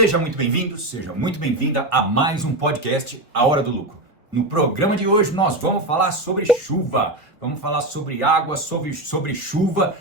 Seja muito bem-vindo, seja muito bem-vinda a mais um podcast A Hora do Lucro. No programa de hoje nós vamos falar sobre chuva, vamos falar sobre água, sobre chuva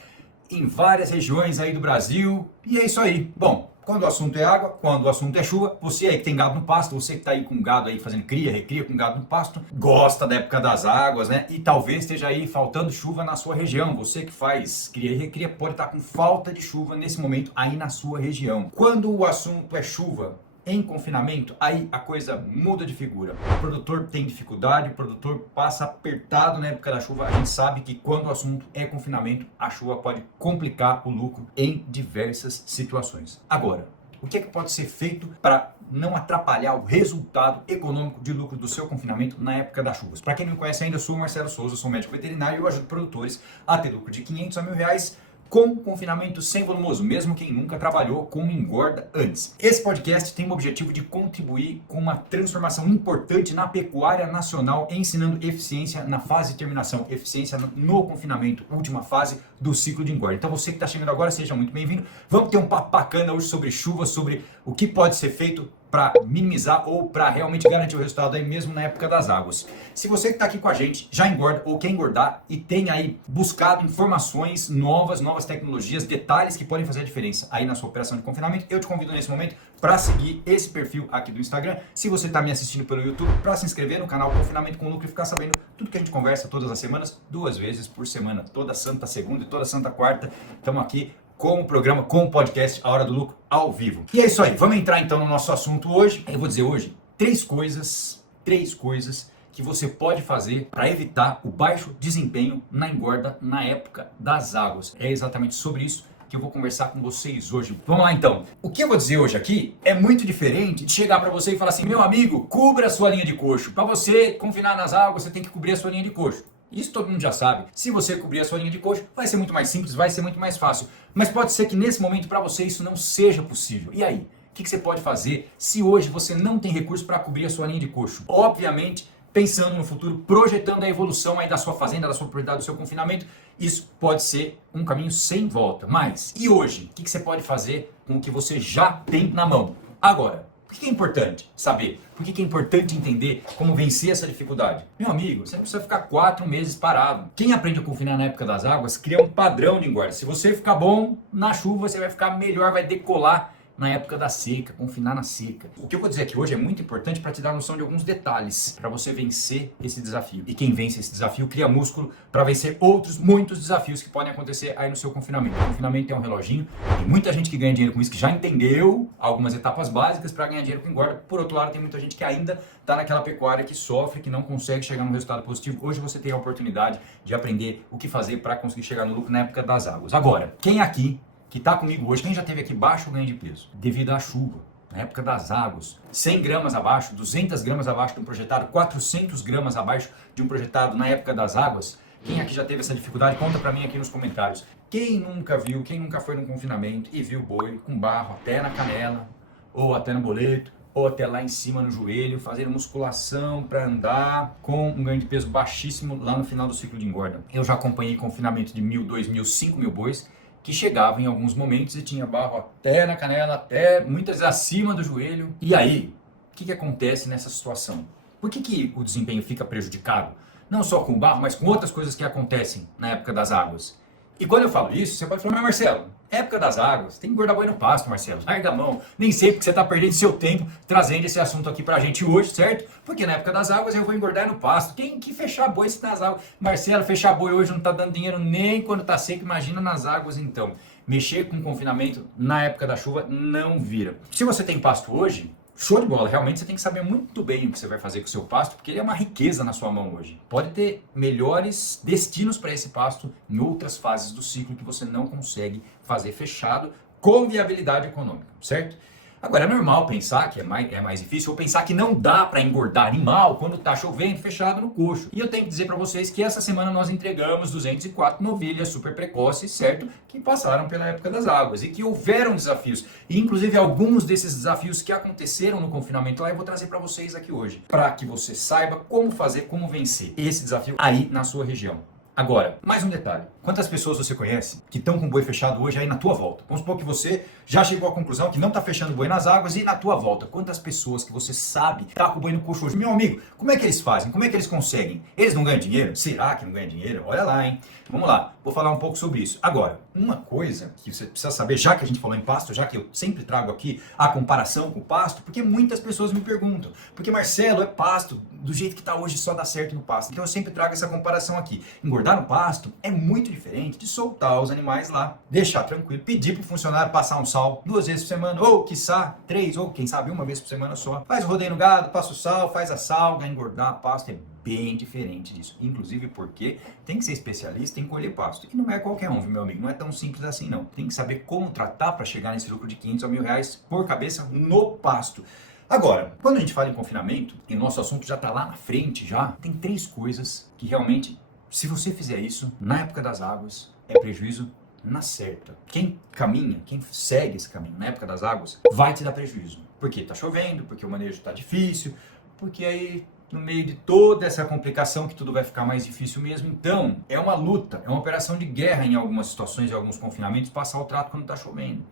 em várias regiões aí do Brasil. E é isso aí. Bom, quando o assunto é água, quando o assunto é chuva, você aí que tem gado no pasto, você que está aí com gado aí fazendo cria, recria com gado no pasto, gosta da época das águas, né? E talvez esteja aí faltando chuva na sua região. Você que faz cria e recria pode estar com falta de chuva nesse momento aí na sua região. Quando o assunto é chuva em confinamento, aí a coisa muda de figura. O produtor tem dificuldade, o produtor passa apertado na época da chuva. A gente sabe que quando o assunto é confinamento, a chuva pode complicar o lucro em diversas situações. Agora, o que é que pode ser feito para não atrapalhar o resultado econômico de lucro do seu confinamento na época das chuvas? Para quem não me conhece ainda, eu sou o Marcelo Souza, sou médico veterinário e eu ajudo produtores a ter lucro de 500 a R$1.000 com confinamento sem volumoso, mesmo quem nunca trabalhou com engorda antes. Esse podcast tem o objetivo de contribuir com uma transformação importante na pecuária nacional, ensinando eficiência na fase de terminação, eficiência no confinamento, última fase do ciclo de engorda. Então você que está chegando agora, seja muito bem-vindo. Vamos ter um papo bacana hoje sobre chuva, sobre o que pode ser feito para minimizar ou para realmente garantir o resultado aí mesmo na época das águas. Se você que está aqui com a gente já engorda ou quer engordar e tem aí buscado informações novas tecnologias, detalhes que podem fazer a diferença aí na sua operação de confinamento, eu te convido nesse momento para seguir esse perfil aqui do Instagram. Se você está me assistindo pelo YouTube, para se inscrever no canal Confinamento com Lucro e ficar sabendo tudo que a gente conversa todas as semanas, 2 vezes por semana, toda santa segunda e toda santa quarta. Estamos aqui com o programa, com o podcast A Hora do Lucro ao vivo. E é isso aí, vamos entrar então no nosso assunto hoje. Eu vou dizer hoje três coisas que você pode fazer para evitar o baixo desempenho na engorda na época das águas. É exatamente sobre isso que eu vou conversar com vocês hoje. Vamos lá então. O que eu vou dizer hoje aqui é muito diferente de chegar para você e falar assim: meu amigo, cubra a sua linha de coxo. Para você confinar nas águas, você tem que cobrir a sua linha de coxo. Isso todo mundo já sabe. Se você cobrir a sua linha de coxo, vai ser muito mais simples, vai ser muito mais fácil. Mas pode ser que nesse momento para você isso não seja possível. E aí? O que você pode fazer se hoje você não tem recurso para cobrir a sua linha de coxo? Obviamente, pensando no futuro, projetando a evolução aí da sua fazenda, da sua propriedade, do seu confinamento, isso pode ser um caminho sem volta. Mas, e hoje? O que você pode fazer com o que você já tem na mão? Agora, por que é importante saber? Por que é importante entender como vencer essa dificuldade? Meu amigo, você não precisa ficar 4 meses parado. Quem aprende a confinar na época das águas cria um padrão de engorda. Se você ficar bom na chuva, você vai ficar melhor, vai decolar na época da seca, confinar na seca. O que eu vou dizer aqui hoje é muito importante para te dar noção de alguns detalhes para você vencer esse desafio. E quem vence esse desafio cria músculo para vencer muitos desafios que podem acontecer aí no seu confinamento. O confinamento é um reloginho, tem muita gente que ganha dinheiro com isso, que já entendeu algumas etapas básicas para ganhar dinheiro com engorda. Por outro lado, tem muita gente que ainda está naquela pecuária que sofre, que não consegue chegar num resultado positivo. Hoje você tem a oportunidade de aprender o que fazer para conseguir chegar no lucro na época das águas. Agora, quem aqui que está comigo hoje, quem já teve aqui baixo ganho de peso devido à chuva, na época das águas, 100 gramas abaixo, 200 gramas abaixo de um projetado, 400 gramas abaixo de um projetado na época das águas, quem aqui já teve essa dificuldade, conta para mim aqui nos comentários. Quem nunca viu, quem nunca foi num confinamento e viu boi com barro até na canela, ou até no boleto, ou até lá em cima no joelho, fazendo musculação para andar com um ganho de peso baixíssimo lá no final do ciclo de engorda. Eu já acompanhei confinamento de 1.000, 2.000, 5.000 bois, que chegava em alguns momentos e tinha barro até na canela, até muitas vezes acima do joelho. E aí, o que acontece nessa situação? Por que o desempenho fica prejudicado? Não só com o barro, mas com outras coisas que acontecem na época das águas. E quando eu falo isso, você pode falar: mas Marcelo, época das águas, tem que engordar boi no pasto, Marcelo, larga a mão. Nem sei porque você está perdendo seu tempo trazendo esse assunto aqui pra gente hoje, certo? Porque na época das águas eu vou engordar no pasto. Quem que fechar boi se nas águas? Marcelo, fechar boi hoje não tá dando dinheiro nem quando tá seco, imagina nas águas então. Mexer com confinamento na época da chuva não vira. Se você tem pasto hoje, show de bola, realmente você tem que saber muito bem o que você vai fazer com o seu pasto, porque ele é uma riqueza na sua mão hoje. Pode ter melhores destinos para esse pasto em outras fases do ciclo que você não consegue fazer fechado com viabilidade econômica, certo? Agora, é normal pensar que é mais difícil, ou pensar que não dá para engordar animal quando está chovendo fechado no coxo. E eu tenho que dizer para vocês que essa semana nós entregamos 204 novilhas super precoces, certo? Que passaram pela época das águas e que houveram desafios. E inclusive alguns desses desafios que aconteceram no confinamento lá eu vou trazer para vocês aqui hoje. Para que você saiba como fazer, como vencer esse desafio aí na sua região. Agora, mais um detalhe. Quantas pessoas você conhece que estão com o boi fechado hoje aí na tua volta? Vamos supor que você já chegou à conclusão que não está fechando o boi nas águas e na tua volta. Quantas pessoas que você sabe tá com o boi no coxo hoje? Meu amigo, como é que eles fazem? Como é que eles conseguem? Eles não ganham dinheiro? Será que não ganham dinheiro? Olha lá, hein? Vamos lá, vou falar um pouco sobre isso. Agora, uma coisa que você precisa saber, já que a gente falou em pasto, já que eu sempre trago aqui a comparação com o pasto, porque muitas pessoas me perguntam, porque Marcelo, é pasto, do jeito que está hoje só dá certo no pasto. Então eu sempre trago essa comparação aqui. Engordar no pasto é muito diferente de soltar os animais lá, deixar tranquilo, pedir para o funcionário passar um sal 2 vezes por semana, ou quiçá 3, ou quem sabe 1 vez por semana só. Faz o rodeio no gado, passa o sal, faz a salga, engordar pasto é bem diferente disso. Inclusive porque tem que ser especialista em colher pasto. E não é qualquer um, viu, meu amigo? Não é tão simples assim, não. Tem que saber como tratar para chegar nesse lucro de 500 a R$1.000 por cabeça no pasto. Agora, quando a gente fala em confinamento, e nosso assunto já está lá na frente, já, tem 3 coisas que realmente, se você fizer isso, na época das águas, é prejuízo na certa. Quem caminha, quem segue esse caminho na época das águas, vai te dar prejuízo. Porque está chovendo, porque o manejo está difícil, porque aí no meio de toda essa complicação que tudo vai ficar mais difícil mesmo. Então, é uma luta, é uma operação de guerra em algumas situações, em alguns confinamentos, passar o trato quando está chovendo.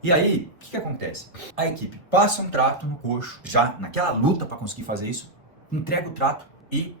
E aí, o que acontece? A equipe passa um trato no coxo, já naquela luta para conseguir fazer isso, entrega o trato e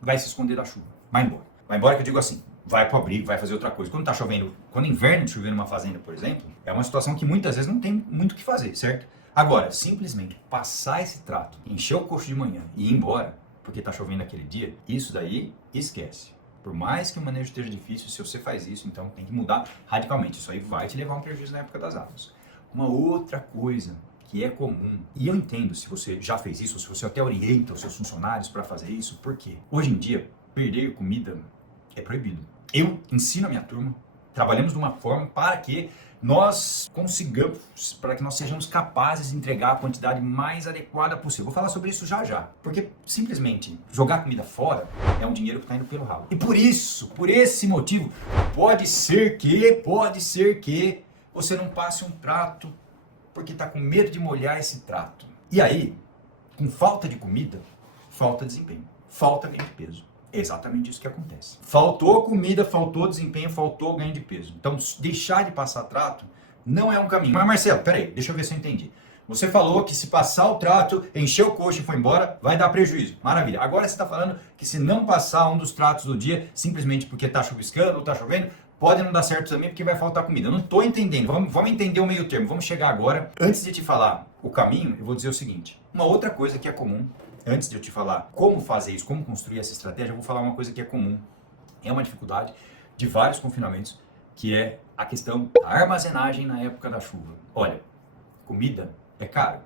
vai se esconder da chuva. Vai embora. Vai embora que eu digo assim, vai para o abrigo, vai fazer outra coisa. Quando está chovendo, quando é inverno chover numa fazenda, por exemplo, é uma situação que muitas vezes não tem muito o que fazer, certo? Agora, simplesmente passar esse trato, encher o coxo de manhã e ir embora, porque está chovendo aquele dia, isso daí esquece. Por mais que o manejo esteja difícil, se você faz isso, então tem que mudar radicalmente. Isso aí vai te levar a um prejuízo na época das águas. Uma outra coisa que é comum, e eu entendo se você já fez isso, ou se você até orienta os seus funcionários para fazer isso, porque hoje em dia, perder comida é proibido. Eu ensino a minha turma, trabalhamos de uma forma para que nós consigamos, para que nós sejamos capazes de entregar a quantidade mais adequada possível. Vou falar sobre isso já já, porque simplesmente jogar comida fora é um dinheiro que está indo pelo ralo. E por isso, por esse motivo, pode ser que você não passe um trato porque está com medo de molhar esse trato. E aí, com falta de comida, falta desempenho, falta ganho de peso. É exatamente isso que acontece. Faltou comida, faltou desempenho, faltou ganho de peso. Então, deixar de passar trato não é um caminho. Mas, Marcelo, peraí, deixa eu ver se eu entendi. Você falou que se passar o trato, encher o coxo e for embora, vai dar prejuízo. Maravilha. Agora você está falando que se não passar um dos tratos do dia, simplesmente porque está chuviscando ou está chovendo, pode não dar certo também porque vai faltar comida. Eu não estou entendendo. Vamos entender o meio termo. Vamos chegar agora. Antes de te falar o caminho, eu vou dizer o seguinte. Uma outra coisa que é comum, antes de eu te falar como fazer isso, como construir essa estratégia, eu vou falar uma coisa que é comum. É uma dificuldade de vários confinamentos, que é a questão da armazenagem na época da chuva. Olha, comida é caro.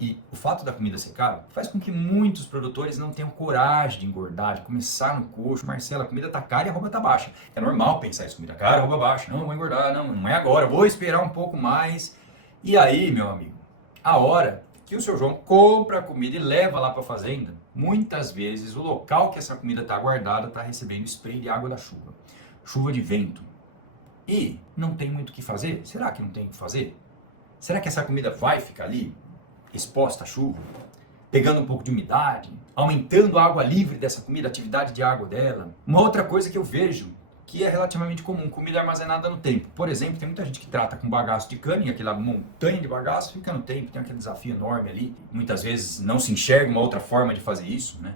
E o fato da comida ser caro faz com que muitos produtores não tenham coragem de engordar, de começar no coxo. Marcelo, a comida tá cara e a arroba tá baixa. É normal pensar isso, comida cara, arroba baixa. Não, vou engordar, não é agora, vou esperar um pouco mais. E aí, meu amigo, a hora que o seu João compra a comida e leva lá para a fazenda, muitas vezes o local que essa comida está guardada está recebendo spray de água da chuva, chuva de vento. E não tem muito o que fazer? Será que não tem o que fazer? Será que essa comida vai ficar ali, exposta à chuva, pegando um pouco de umidade, aumentando a água livre dessa comida, a atividade de água dela? Uma outra coisa que eu vejo que é relativamente comum, comida armazenada no tempo. Por exemplo, tem muita gente que trata com bagaço de cana, e aquela montanha de bagaço fica no tempo, tem aquele desafio enorme ali. Muitas vezes não se enxerga uma outra forma de fazer isso, né?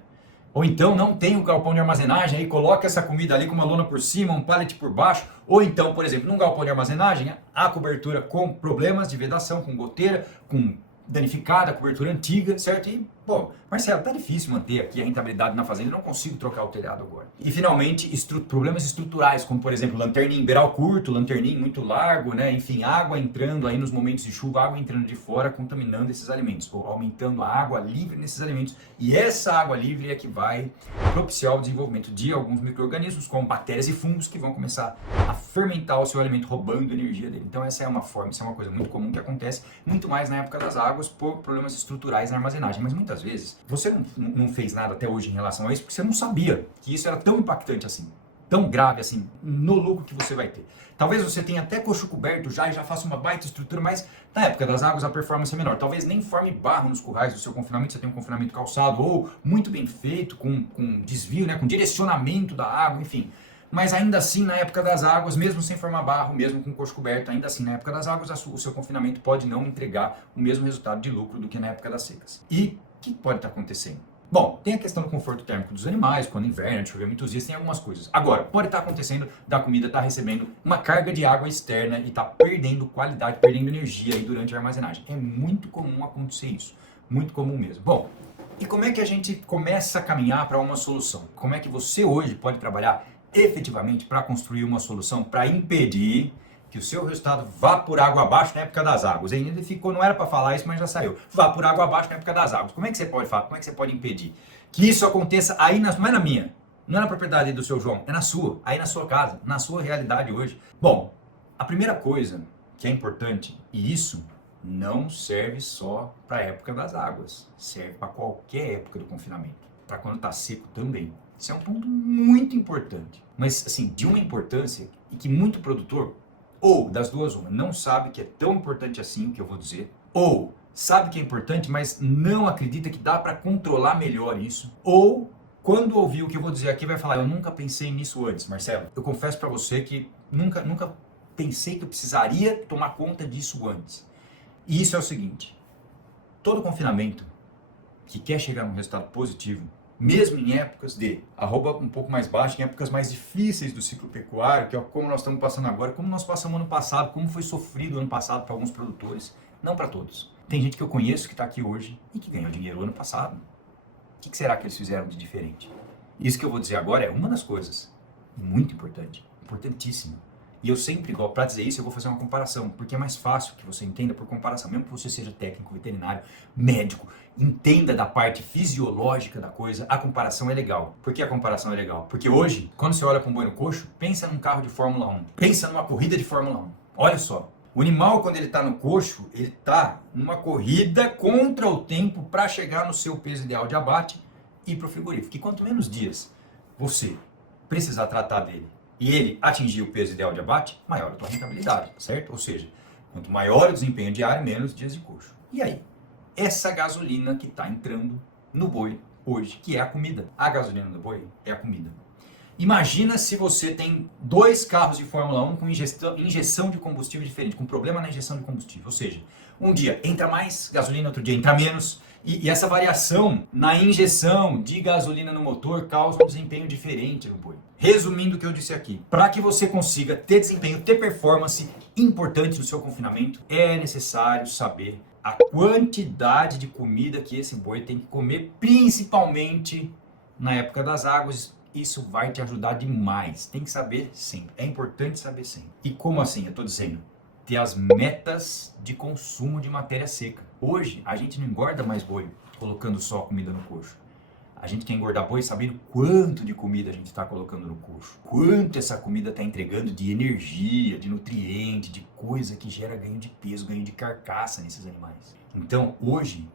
Ou então não tem um galpão de armazenagem, aí coloca essa comida ali com uma lona por cima, um pallet por baixo. Ou então, por exemplo, num galpão de armazenagem, a cobertura com problemas de vedação, com goteira, com danificada, a cobertura antiga, certo? E, bom, Marcelo, tá difícil manter aqui a rentabilidade na fazenda, não consigo trocar o telhado agora. E, finalmente, problemas estruturais, como, por exemplo, lanterninho beiral curto, lanterninho muito largo, né? Enfim, água entrando aí nos momentos de chuva, água entrando de fora, contaminando esses alimentos, ou aumentando a água livre nesses alimentos. E essa água livre é que vai propiciar o desenvolvimento de alguns micro-organismos, como bactérias e fungos, que vão começar a fermentar o seu alimento, roubando energia dele. Então, essa é uma forma, isso é uma coisa muito comum que acontece, muito mais na época das águas, por problemas estruturais na armazenagem. Mas muitas vezes você não fez nada até hoje em relação a isso porque você não sabia que isso era tão impactante assim. tão grave assim no lucro que você vai ter. Talvez você tenha até coxo coberto já e já faça uma baita estrutura, mas na época das águas a performance é menor. Talvez nem forme barro nos currais do seu confinamento, você tem um confinamento calçado ou muito bem feito, com desvio, né, com direcionamento da água, enfim. Mas ainda assim, na época das águas, mesmo sem formar barro, mesmo com coxo coberto, ainda assim, na época das águas, o seu confinamento pode não entregar o mesmo resultado de lucro do que na época das secas. E o que pode estar acontecendo? Bom, tem a questão do conforto térmico dos animais, quando inverno, chover muitos dias, tem algumas coisas. Agora, pode estar acontecendo da comida estar recebendo uma carga de água externa e estar perdendo qualidade, perdendo energia aí durante a armazenagem. É muito comum acontecer isso, muito comum mesmo. Bom, e como é que a gente começa a caminhar para uma solução? Como é que você hoje pode trabalhar efetivamente para construir uma solução para impedir que o seu resultado vá por água abaixo na época das águas? Ainda ficou, não era para falar isso, mas já saiu. Vá por água abaixo na época das águas. Como é que você pode falar? Como é que você pode impedir que isso aconteça aí, não é na minha, não é na propriedade do seu João, é na sua, aí na sua casa, na sua realidade hoje? Bom, a primeira coisa que é importante, e isso não serve só para a época das águas, serve para qualquer época do confinamento, para quando está seco também. Isso é um ponto muito importante, mas assim, de uma importância e que muito produtor, ou das duas uma, não sabe que é tão importante assim o que eu vou dizer, ou sabe que é importante, mas não acredita que dá para controlar melhor isso, ou quando ouvir o que eu vou dizer aqui vai falar, eu nunca pensei nisso antes, Marcelo. Eu confesso para você que nunca pensei que eu precisaria tomar conta disso antes. E isso é o seguinte, todo confinamento que quer chegar num resultado positivo, mesmo em épocas de arroba um pouco mais baixo, em épocas mais difíceis do ciclo pecuário, que é como nós estamos passando agora, como nós passamos ano passado, como foi sofrido ano passado para alguns produtores, não para todos. Tem gente que eu conheço que está aqui hoje e que ganhou dinheiro ano passado. O que será que eles fizeram de diferente? Isso que eu vou dizer agora é uma das coisas muito importante, importantíssima. E eu sempre, para dizer isso, eu vou fazer uma comparação, porque é mais fácil que você entenda por comparação. Mesmo que você seja técnico, veterinário, médico, entenda da parte fisiológica da coisa, a comparação é legal. Por que a comparação é legal? Porque hoje, quando você olha para um boi no coxo, pensa num carro de Fórmula 1, pensa numa corrida de Fórmula 1. Olha só, o animal, quando ele está no coxo, ele está numa corrida contra o tempo para chegar no seu peso ideal de abate e ir para o frigorífico. E quanto menos dias você precisar tratar dele, e ele atingir o peso ideal de abate, maior a tua rentabilidade, certo? Ou seja, quanto maior o desempenho diário, menos dias de coxo. E aí? Essa gasolina que está entrando no boi hoje, que é a comida. A gasolina do boi é a comida. Imagina se você tem 2 carros de Fórmula 1 com injeção de combustível diferente, com problema na injeção de combustível. Ou seja, um dia entra mais gasolina, outro dia entra menos. E essa variação na injeção de gasolina no motor causa um desempenho diferente no boi. Resumindo o que eu disse aqui, para que você consiga ter desempenho, ter performance importante no seu confinamento, é necessário saber a quantidade de comida que esse boi tem que comer, principalmente na época das águas. Isso vai te ajudar demais. Tem que saber sempre. É importante saber sempre. E como assim? Eu estou dizendo, ter as metas de consumo de matéria seca. Hoje, a gente não engorda mais boi colocando só comida no coxo. A gente quer engordar boi sabendo quanto de comida a gente está colocando no coxo. Quanto essa comida está entregando de energia, de nutriente, de coisa que gera ganho de peso, ganho de carcaça nesses animais. Então, hoje,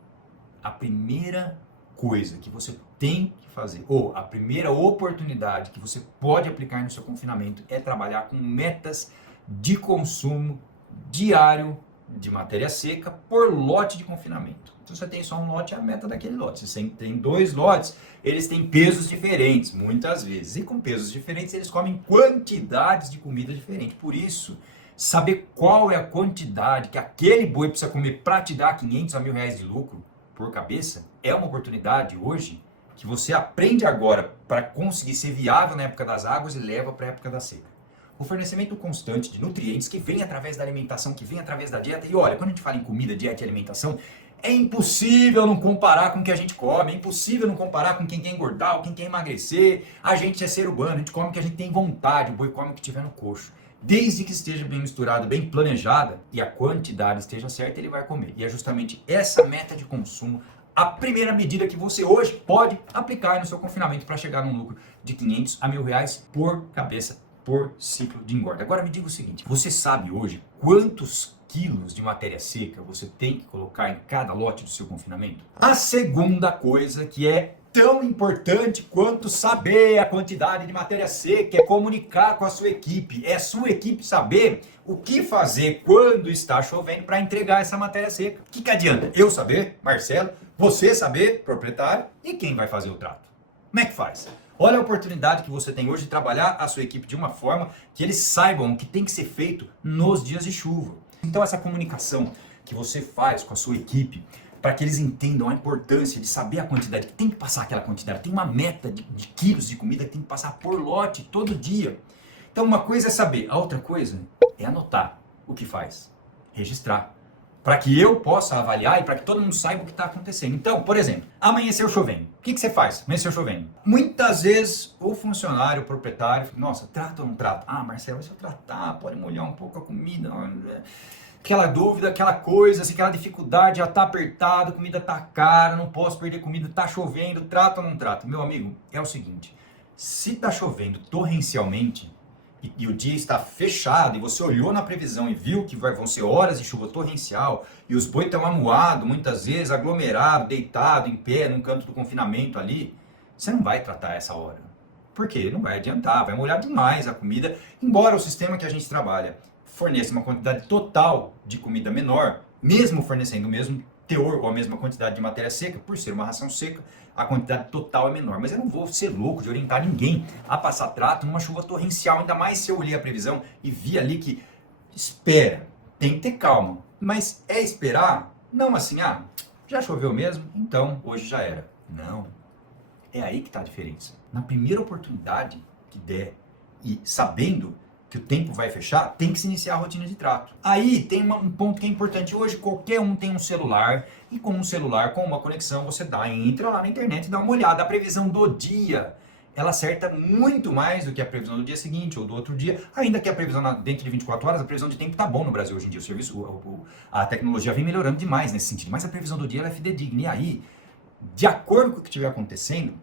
a primeira coisa que você tem que fazer, ou a primeira oportunidade que você pode aplicar no seu confinamento é trabalhar com metas de consumo diário de matéria seca por lote de confinamento. Se você tem só um lote, é a meta daquele lote. Se você tem 2 lotes, eles têm pesos diferentes, muitas vezes. E com pesos diferentes, eles comem quantidades de comida diferentes. Por isso, saber qual é a quantidade que aquele boi precisa comer para te dar 500 a 1.000 reais de lucro por cabeça, é uma oportunidade hoje que você aprende agora para conseguir ser viável na época das águas e leva para a época da seca. O fornecimento constante de nutrientes que vem através da alimentação, que vem através da dieta. E olha, quando a gente fala em comida, dieta e alimentação, é impossível não comparar com o que a gente come, é impossível não comparar com quem quer engordar ou quem quer emagrecer. A gente é ser humano, a gente come o que a gente tem vontade, o boi come o que tiver no coxo. Desde que esteja bem misturado, bem planejada e a quantidade esteja certa, ele vai comer. E é justamente essa meta de consumo a primeira medida que você hoje pode aplicar no seu confinamento para chegar num lucro de 500 a 1.000 reais por cabeça por ciclo de engorda. Agora me diga o seguinte, você sabe hoje quantos quilos de matéria seca você tem que colocar em cada lote do seu confinamento? A segunda coisa que é tão importante quanto saber a quantidade de matéria seca, é comunicar com a sua equipe, é a sua equipe saber o que fazer quando está chovendo para entregar essa matéria seca. O que adianta? Eu saber, Marcelo, você saber, proprietário, e quem vai fazer o trato? Como é que faz? Olha a oportunidade que você tem hoje de trabalhar a sua equipe de uma forma que eles saibam o que tem que ser feito nos dias de chuva. Então essa comunicação que você faz com a sua equipe, para que eles entendam a importância de saber a quantidade, que tem que passar aquela quantidade, tem uma meta de quilos de comida que tem que passar por lote todo dia. Então uma coisa é saber, a outra coisa é anotar o que faz, registrar, para que eu possa avaliar e para que todo mundo saiba o que está acontecendo. Então, por exemplo, amanheceu chovendo, o que você faz? Amanheceu chovendo. Muitas vezes o funcionário, o proprietário, nossa, trata ou não trata? Ah, Marcelo, se eu tratar, pode molhar um pouco a comida, aquela dúvida, aquela coisa, assim, aquela dificuldade, já está apertado, comida está cara, não posso perder comida, está chovendo, trata ou não trata? Meu amigo, é o seguinte, se está chovendo torrencialmente e o dia está fechado e você olhou na previsão e viu que vão ser horas de chuva torrencial e os boi estão amuados, muitas vezes aglomerado, deitado, em pé, num canto do confinamento ali, você não vai tratar essa hora. Por quê? Não vai adiantar, vai molhar demais a comida, embora o sistema que a gente trabalha forneça uma quantidade total de comida menor, mesmo fornecendo o mesmo teor ou a mesma quantidade de matéria seca, por ser uma ração seca, a quantidade total é menor. Mas eu não vou ser louco de orientar ninguém a passar trato numa chuva torrencial, ainda mais se eu olhei a previsão e vi ali que, espera, tem que ter calma. Mas é esperar, não assim, já choveu mesmo, então hoje já era. Não, é aí que está a diferença. Na primeira oportunidade que der e sabendo que o tempo vai fechar, tem que se iniciar a rotina de trato. Aí tem um ponto que é importante. Hoje qualquer um tem um celular e com um celular, com uma conexão, você entra lá na internet e dá uma olhada. A previsão do dia, ela acerta muito mais do que a previsão do dia seguinte ou do outro dia. Ainda que a previsão dentro de 24 horas, a previsão de tempo tá bom no Brasil hoje em dia. O serviço, a tecnologia vem melhorando demais nesse sentido. Mas a previsão do dia ela é fidedigna. E aí, de acordo com o que estiver acontecendo,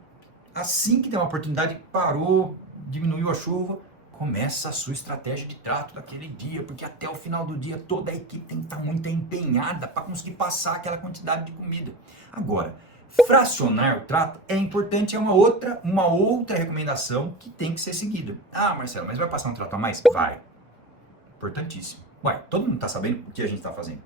assim que tem uma oportunidade, parou, diminuiu a chuva, começa a sua estratégia de trato daquele dia, porque até o final do dia toda a equipe tem que estar muito empenhada para conseguir passar aquela quantidade de comida. Agora, fracionar o trato é importante, é uma outra recomendação que tem que ser seguida. Ah, Marcelo, mas vai passar um trato a mais? Vai. Importantíssimo. Ué, todo mundo está sabendo o que a gente está fazendo.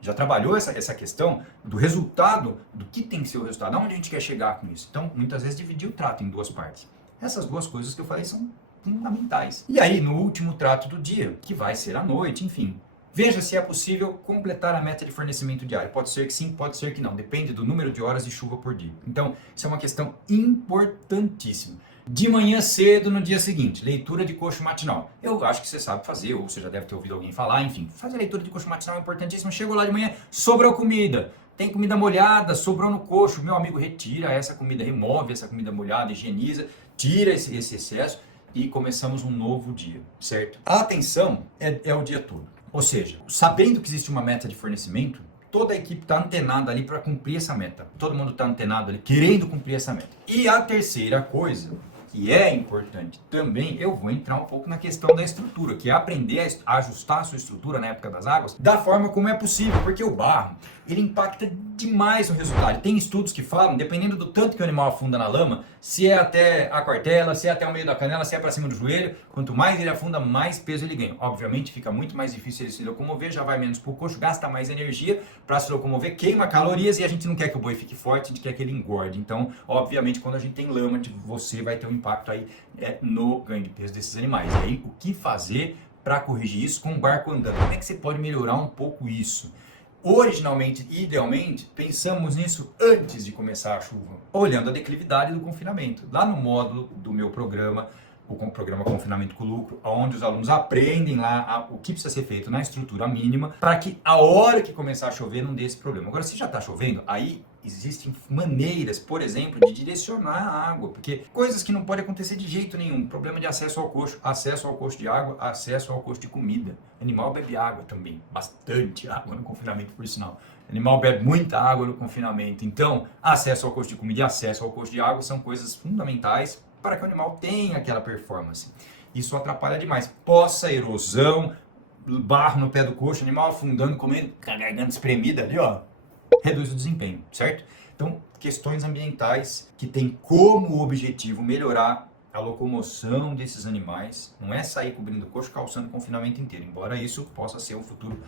Já trabalhou essa questão do resultado, do que tem que ser o resultado, aonde a gente quer chegar com isso. Então, muitas vezes dividir o trato em duas partes. Essas duas coisas que eu falei são fundamentais. E aí, no último trato do dia, que vai ser à noite, enfim, veja se é possível completar a meta de fornecimento diário. Pode ser que sim, pode ser que não. Depende do número de horas de chuva por dia. Então, isso é uma questão importantíssima. De manhã cedo, no dia seguinte, leitura de coxo matinal. Eu acho que você sabe fazer, ou você já deve ter ouvido alguém falar, enfim. Fazer a leitura de coxo matinal é importantíssimo. Chegou lá de manhã, sobrou comida. Tem comida molhada, sobrou no coxo. Meu amigo, retira essa comida, remove essa comida molhada, higieniza, tira esse excesso e começamos um novo dia, certo? A atenção é o dia todo. Ou seja, sabendo que existe uma meta de fornecimento, toda a equipe está antenada ali para cumprir essa meta. Todo mundo está antenado ali, querendo cumprir essa meta. E a terceira coisa, que é importante também, eu vou entrar um pouco na questão da estrutura, que é aprender a ajustar a sua estrutura na época das águas da forma como é possível, porque o barro, ele impacta demais no resultado. Tem estudos que falam, dependendo do tanto que o animal afunda na lama, se é até a quartela, se é até o meio da canela, se é para cima do joelho, quanto mais ele afunda, mais peso ele ganha. Obviamente fica muito mais difícil ele se locomover, já vai menos pro coxo, gasta mais energia para se locomover, queima calorias e a gente não quer que o boi fique forte, a gente quer que ele engorde. Então, obviamente, quando a gente tem lama, você vai ter um impacto aí no ganho de peso desses animais. E aí, o que fazer para corrigir isso com o barco andando? Como é que você pode melhorar um pouco isso? Originalmente, idealmente, pensamos nisso antes de começar a chuva, olhando a declividade do confinamento. Lá no módulo do meu programa, o programa Confinamento com Lucro, onde os alunos aprendem lá o que precisa ser feito na estrutura mínima, para que a hora que começar a chover não dê esse problema. Agora, se já está chovendo, aí existem maneiras, por exemplo, de direcionar a água, porque coisas que não podem acontecer de jeito nenhum, problema de acesso ao coxo de água, acesso ao coxo de comida. Animal bebe água também, bastante água no confinamento, por sinal. Animal bebe muita água no confinamento, então acesso ao coxo de comida e acesso ao coxo de água são coisas fundamentais para que o animal tenha aquela performance. Isso atrapalha demais. Poça, erosão, barro no pé do coxo, animal afundando, comendo, com a garganta espremida ali, ó, reduz o desempenho, certo? Então, questões ambientais que têm como objetivo melhorar a locomoção desses animais. Não é sair cobrindo o coxo, calçando o confinamento inteiro, embora isso possa ser um futuro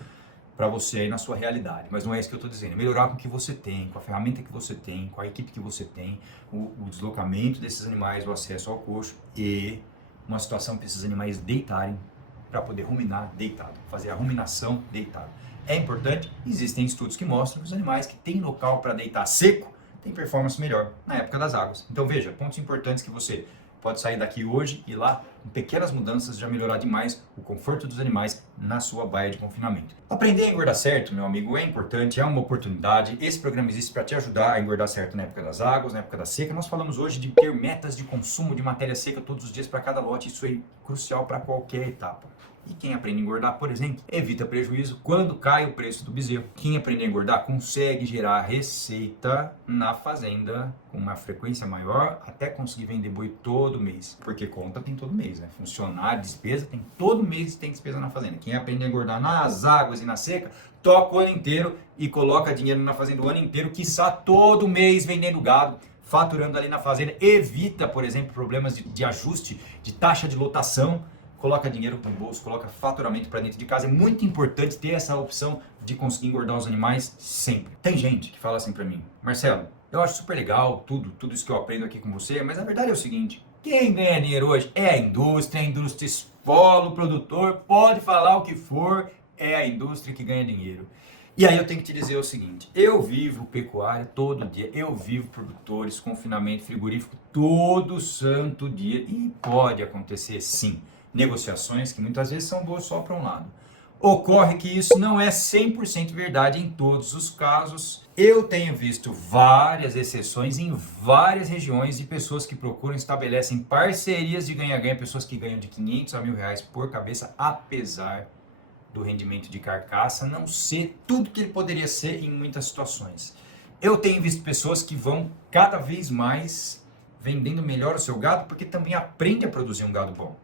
para você aí na sua realidade, mas não é isso que eu estou dizendo. É melhorar com o que você tem, com a ferramenta que você tem, com a equipe que você tem, o deslocamento desses animais, o acesso ao coxo e uma situação para esses animais deitarem para poder ruminar deitado, fazer a ruminação deitado. É importante, existem estudos que mostram que os animais que têm local para deitar seco têm performance melhor na época das águas. Então veja, pontos importantes que você pode sair daqui hoje e lá, com pequenas mudanças, já melhorar demais o conforto dos animais na sua baia de confinamento. Aprender a engordar certo, meu amigo, é importante, é uma oportunidade. Esse programa existe para te ajudar a engordar certo na época das águas, na época da seca. Nós falamos hoje de ter metas de consumo de matéria seca todos os dias para cada lote. Isso é crucial para qualquer etapa. E quem aprende a engordar, por exemplo, evita prejuízo quando cai o preço do bezerro. Quem aprende a engordar consegue gerar receita na fazenda com uma frequência maior até conseguir vender boi todo mês. Porque conta tem todo mês, né? Funcionário, despesa, tem todo mês tem despesa na fazenda. Quem aprende a engordar nas águas e na seca, toca o ano inteiro e coloca dinheiro na fazenda o ano inteiro, quiçá todo mês vendendo gado, faturando ali na fazenda. Evita, por exemplo, problemas de ajuste, de taxa de lotação. Coloca dinheiro no bolso, coloca faturamento para dentro de casa. É muito importante ter essa opção de conseguir engordar os animais sempre. Tem gente que fala assim para mim: Marcelo, eu acho super legal tudo isso que eu aprendo aqui com você, mas a verdade é o seguinte, quem ganha dinheiro hoje é a indústria esfola o produtor, pode falar o que for, é a indústria que ganha dinheiro. E aí eu tenho que te dizer o seguinte, eu vivo pecuária todo dia, eu vivo produtores, confinamento frigorífico todo santo dia e pode acontecer sim negociações que muitas vezes são boas só para um lado. Ocorre que isso não é 100% verdade em todos os casos. Eu tenho visto várias exceções em várias regiões de pessoas que procuram, estabelecem parcerias de ganha-ganha, pessoas que ganham de 500 a R$1.000 por cabeça, apesar do rendimento de carcaça não ser tudo que ele poderia ser em muitas situações. Eu tenho visto pessoas que vão cada vez mais vendendo melhor o seu gado porque também aprende a produzir um gado bom.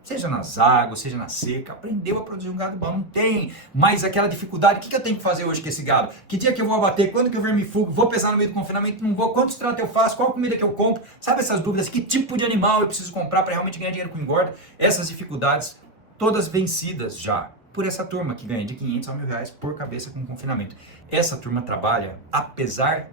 Seja nas águas, seja na seca, aprendeu a produzir um gado bom, não tem mais aquela dificuldade. O que eu tenho que fazer hoje com esse gado? Que dia que eu vou abater? Quando que eu vermifugo? Vou pesar no meio do confinamento? Não vou? Quantos tratos eu faço? Qual comida que eu compro? Sabe essas dúvidas? Que tipo de animal eu preciso comprar para realmente ganhar dinheiro com engorda? Essas dificuldades todas vencidas já por essa turma que ganha de 500 a R$1.000 por cabeça com confinamento. Essa turma trabalha apesar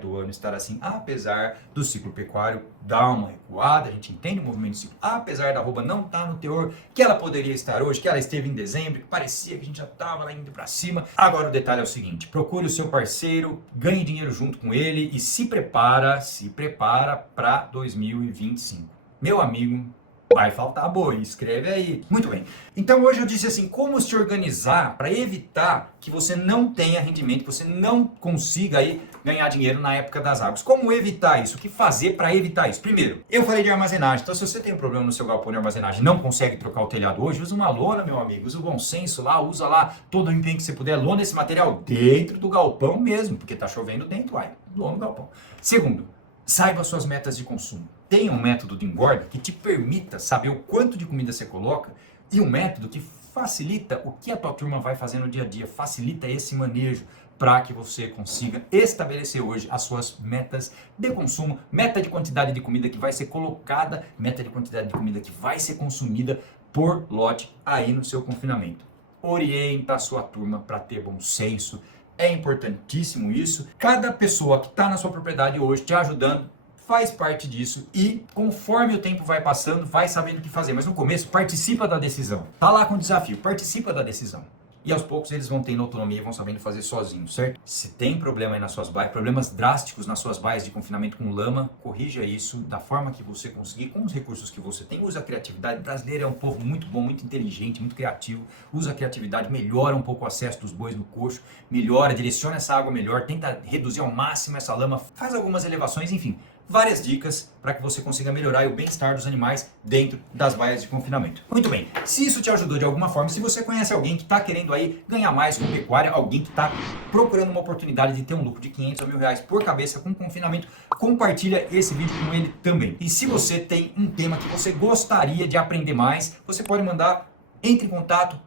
do ano estar assim, apesar do ciclo pecuário dar uma recuada, a gente entende o movimento do ciclo, apesar da arroba não estar no teor que ela poderia estar hoje, que ela esteve em dezembro, que parecia que a gente já estava lá indo para cima. Agora o detalhe é o seguinte, procure o seu parceiro, ganhe dinheiro junto com ele e se prepara para 2025. Meu amigo, vai faltar boi, escreve aí. Muito bem. Então hoje eu disse assim, como se organizar para evitar que você não tenha rendimento, que você não consiga aí ganhar dinheiro na época das águas. Como evitar isso? O que fazer para evitar isso? Primeiro, eu falei de armazenagem. Então se você tem um problema no seu galpão de armazenagem, não consegue trocar o telhado hoje, usa uma lona, meu amigo. Usa o bom senso lá, usa lá todo o empenho que você puder. Lona esse material dentro do galpão mesmo, porque tá chovendo dentro, lona no galpão. Segundo, saiba suas metas de consumo. Tenha um método de engorda que te permita saber o quanto de comida você coloca e um método que facilita o que a tua turma vai fazer no dia a dia, facilita esse manejo para que você consiga estabelecer hoje as suas metas de consumo, meta de quantidade de comida que vai ser colocada, meta de quantidade de comida que vai ser consumida por lote aí no seu confinamento. Orienta a sua turma para ter bom senso, é importantíssimo isso. Cada pessoa que está na sua propriedade hoje te ajudando faz parte disso e conforme o tempo vai passando, vai sabendo o que fazer. Mas no começo, participa da decisão. Tá lá com o desafio, participa da decisão. E aos poucos eles vão tendo autonomia e vão sabendo fazer sozinhos, certo? Se tem problema aí nas suas baias, problemas drásticos nas suas baias de confinamento com lama, corrija isso da forma que você conseguir, com os recursos que você tem. Usa a criatividade. O brasileiro é um povo muito bom, muito inteligente, muito criativo. Usa a criatividade, melhora um pouco o acesso dos bois no coxo, melhora, direciona essa água melhor, tenta reduzir ao máximo essa lama, faz algumas elevações, enfim. Várias dicas para que você consiga melhorar o bem-estar dos animais dentro das baias de confinamento. Muito bem, se isso te ajudou de alguma forma, se você conhece alguém que está querendo aí ganhar mais com pecuária, alguém que está procurando uma oportunidade de ter um lucro de 500 a R$1.000 por cabeça com confinamento, compartilha esse vídeo com ele também. E se você tem um tema que você gostaria de aprender mais, você pode mandar, entre em contato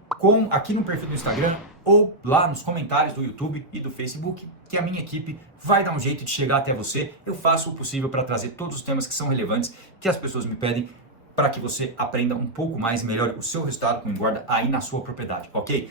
aqui no perfil do Instagram, ou lá nos comentários do YouTube e do Facebook, que a minha equipe vai dar um jeito de chegar até você. Eu faço o possível para trazer todos os temas que são relevantes, que as pessoas me pedem, para que você aprenda um pouco mais e melhore o seu resultado com engorda aí na sua propriedade, ok?